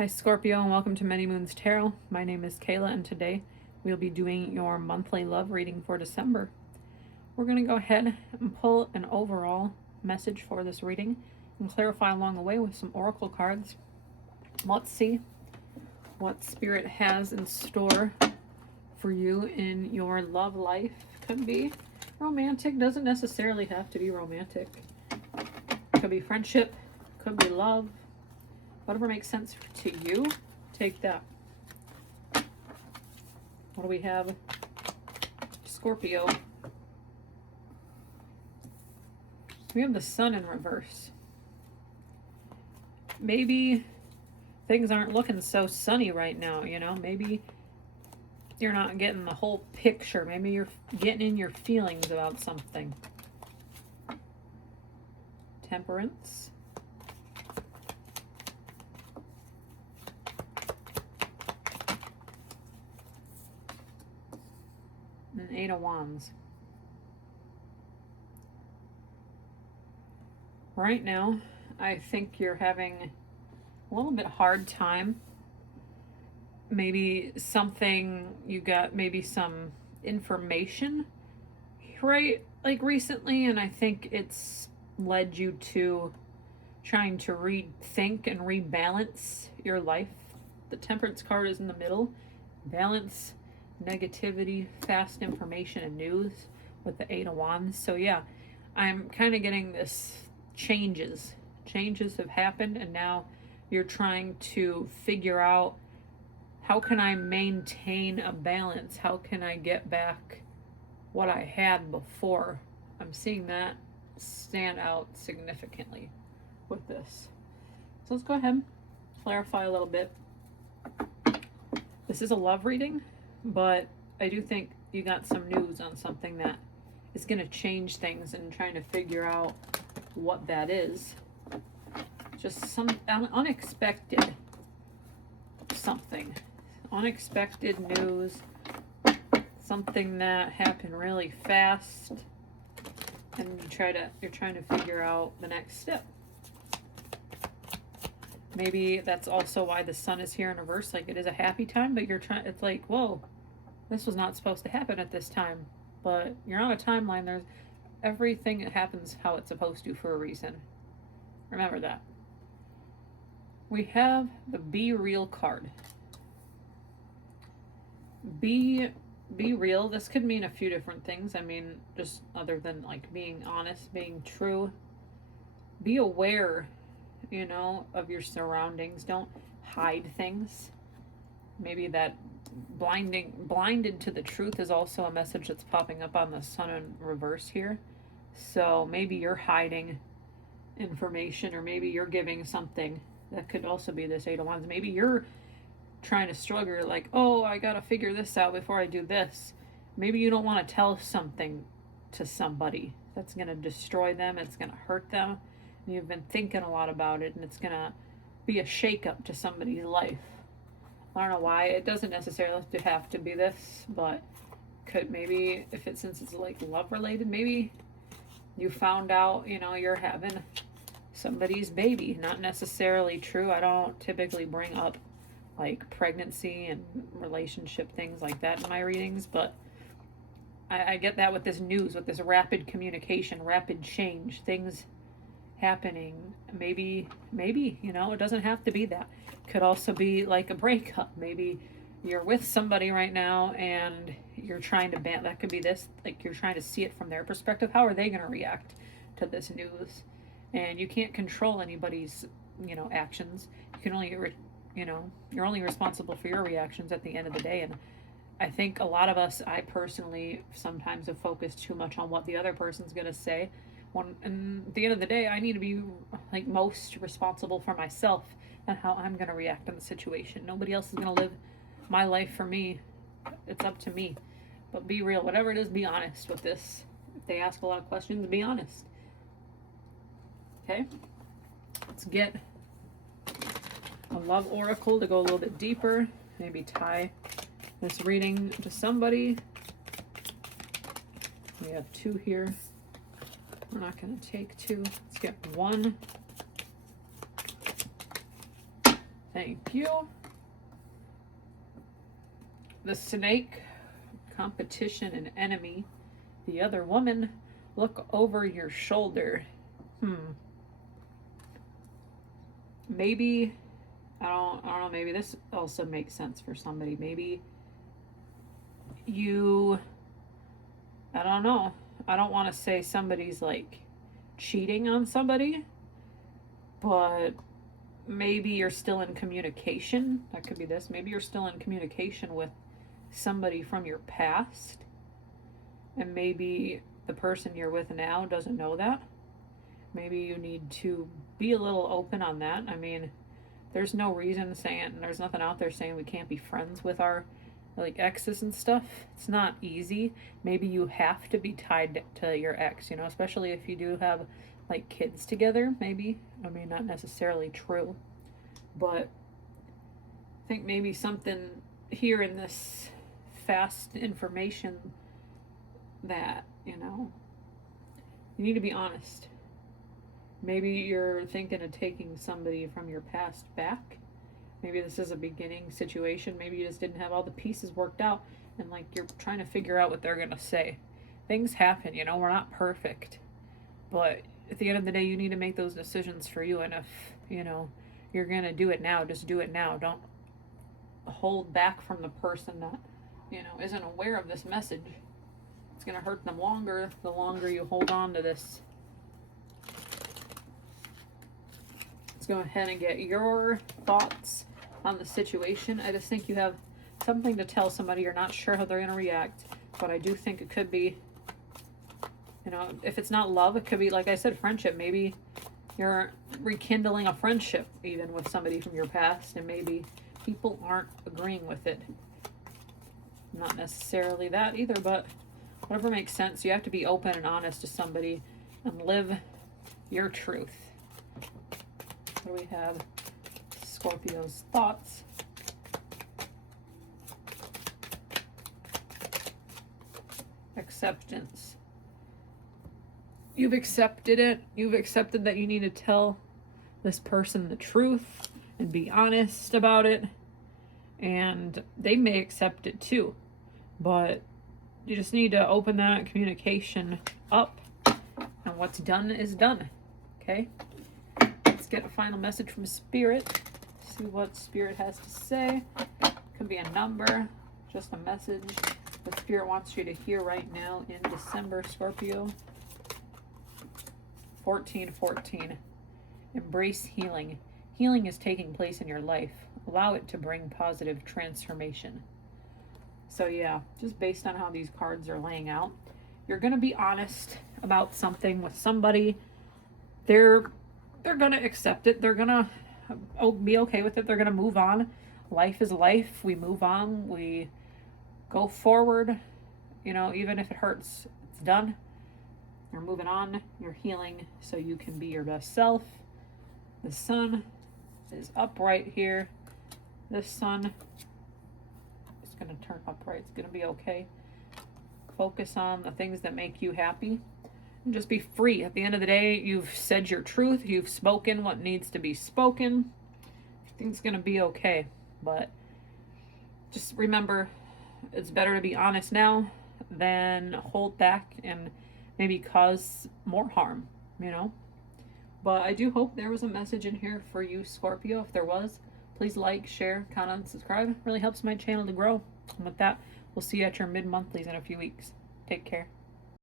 Hi Scorpio and welcome to Many Moons Tarot. My name is Kayla and today we'll be doing your monthly love reading for December. We're going to go ahead and pull an overall message for this reading and clarify along the way with some oracle cards. Let's see what Spirit has in store for you in your love life. Could be romantic, doesn't necessarily have to be romantic. Could be friendship, could be love. Whatever makes sense to you, take that. What do we have? Scorpio. We have the Sun in reverse. Maybe things aren't looking so sunny right now, you know? Maybe you're not getting the whole picture. Maybe you're getting in your feelings about something. Temperance. And 8 of Wands. Right now, I think you're having a little bit hard time. Maybe something, you got maybe some information, right? Like recently, and I think it's led you to trying to rethink and rebalance your life. The Temperance card is in the middle. Balance, negativity, fast information, and news with the 8 of Wands. So yeah, I'm kind of getting this changes have happened, and now you're trying to figure out, how can I maintain a balance? How can I get back what I had before? I'm seeing that stand out significantly with this. So let's go ahead and clarify a little bit. This is a love reading, but I do think you got some news on something that is going to change things, and trying to figure out what that is. Just some unexpected something. Unexpected news. Something that happened really fast. And you're trying to figure out the next step. Maybe that's also why the Sun is here in reverse. Like, it is a happy time, but it's like, whoa, this was not supposed to happen at this time. But you're on a timeline. There's everything that happens how it's supposed to for a reason. Remember that. We have the Be Real card. Be real. This could mean a few different things. I mean, just other than like being honest, being true. Be aware, you know, of your surroundings. Don't hide things. Maybe that blinded to the truth is also a message that's popping up on the Sun in reverse here. So maybe you're hiding information, or maybe you're giving something. That could also be this 8 of Wands. Maybe you're trying to struggle, like, oh, I gotta figure this out before I do this. Maybe you don't want to tell something to somebody that's gonna destroy them, it's gonna hurt them, and you've been thinking a lot about it, and it's gonna be a shakeup to somebody's life. I don't know why. It doesn't necessarily have to be this, but could maybe, since it's like love related, maybe you found out, you know, you're having somebody's baby. Not necessarily true. I don't typically bring up like pregnancy and relationship things like that in my readings, but I get that with this news, with this rapid communication, rapid change, things happening. Maybe, you know, it doesn't have to be that. Could also be like a breakup. Maybe you're with somebody right now and you're trying to that could be this, like you're trying to see it from their perspective. How are they going to react to this news? And you can't control anybody's, you know, actions. You can only, you know, you're only responsible for your reactions at the end of the day. And I think a lot of us, I personally sometimes have focused too much on what the other person's going to say. And at the end of the day, I need to be like most responsible for myself and how I'm going to react in the situation. Nobody else is going to live my life for me. It's up to me. But be real. Whatever it is, be honest with this. If they ask a lot of questions, be honest. Okay? Let's get a love oracle to go a little bit deeper. Maybe tie this reading to somebody. We have 2 here. We're not going to take 2. Let's get 1. Thank you. The snake, competition and enemy. The other woman, look over your shoulder. Maybe, I don't know, maybe this also makes sense for somebody. Maybe you, I don't know. I don't want to say somebody's like cheating on somebody, but maybe you're still in communication. That could be this. Maybe you're still in communication with somebody from your past, and maybe the person you're with now doesn't know that. Maybe you need to be a little open on that. I mean, there's no reason saying, there's nothing out there saying we can't be friends with our like exes and stuff. It's not easy. Maybe you have to be tied to your ex, you know, especially if you do have like kids together, maybe. I mean, not necessarily true, but I think maybe something here in this fast information that, you know, you need to be honest. Maybe you're thinking of taking somebody from your past back. Maybe this is a beginning situation. Maybe you just didn't have all the pieces worked out and like you're trying to figure out what they're going to say. Things happen, you know, we're not perfect. But at the end of the day, you need to make those decisions for you. And if, you know, you're going to do it now, just do it now. Don't hold back from the person that, you know, isn't aware of this message. It's going to hurt them longer the longer you hold on to this. Let's go ahead and get your thoughts on the situation. I just think you have something to tell somebody. You're not sure how they're going to react, but I do think it could be, you know, if it's not love, it could be, like I said, friendship. Maybe you're rekindling a friendship even with somebody from your past, and maybe people aren't agreeing with it. Not necessarily that either, but whatever makes sense. You have to be open and honest to somebody and live your truth. So we have Scorpio's thoughts. Acceptance. You've accepted it. You've accepted that you need to tell this person the truth and be honest about it. And they may accept it too. But you just need to open that communication up. And what's done is done. Okay? Let's get a final message from Spirit. See what Spirit has to say. Could be a number, just a message that Spirit wants you to hear right now in December, Scorpio. 1414. Embrace healing. Healing is taking place in your life. Allow it to bring positive transformation. So yeah, just based on how these cards are laying out, you're going to be honest about something with somebody. They're going to accept it. They're going to be okay with it. They're going to move on. Life is life. We move on. We go forward. You know, even if it hurts, it's done. You're moving on. You're healing so you can be your best self. The sun is upright here. This sun is going to turn upright. It's going to be okay. Focus on the things that make you happy. And just be free. At the end of the day, you've said your truth. You've spoken what needs to be spoken. Everything's going to be okay. But just remember, it's better to be honest now than hold back and maybe cause more harm, you know? But I do hope there was a message in here for you, Scorpio. If there was, please like, share, comment, and subscribe. It really helps my channel to grow. And with that, we'll see you at your mid-monthlies in a few weeks. Take care.